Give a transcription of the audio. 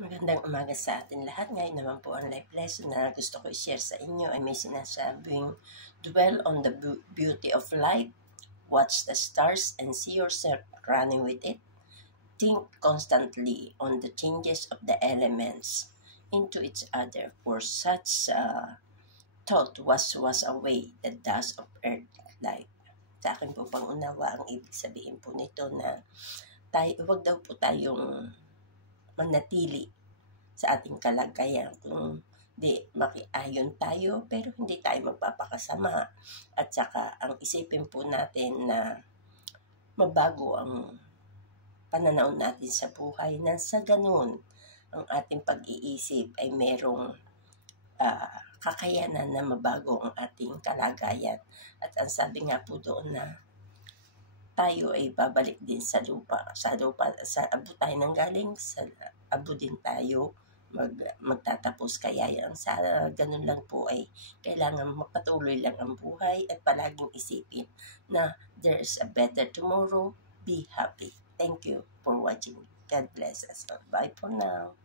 Magandang umaga sa atin lahat. Ngayon naman po ang life lesson na gusto ko i-share sa inyo ay may sinasabing dwell on the beauty of life, watch the stars and see yourself running with it. Think constantly on the changes of the elements into each other, for such thought was away the dust of earth life. Sa akin po pangunawa ang ibig sabihin po nito na huwag daw po tayong manatili sa ating kalagayan kung di makiayon tayo pero hindi tayo magpapakasama, at saka ang isipin po natin na mabago ang pananaw natin sa buhay, na sa ganun ang ating pag-iisip ay merong kakayanan na mabago ang ating kalagayan. At ang sabi nga po doon na tayo ay babalik din sa lupa, sa abo tayo nang galing, sa abo din tayo magtatapos. Kaya yan, sa ganun lang po ay kailangan magpatuloy lang ang buhay at palaging isipin na there's a better tomorrow. Be happy. Thank you for watching. God bless us. Bye for now.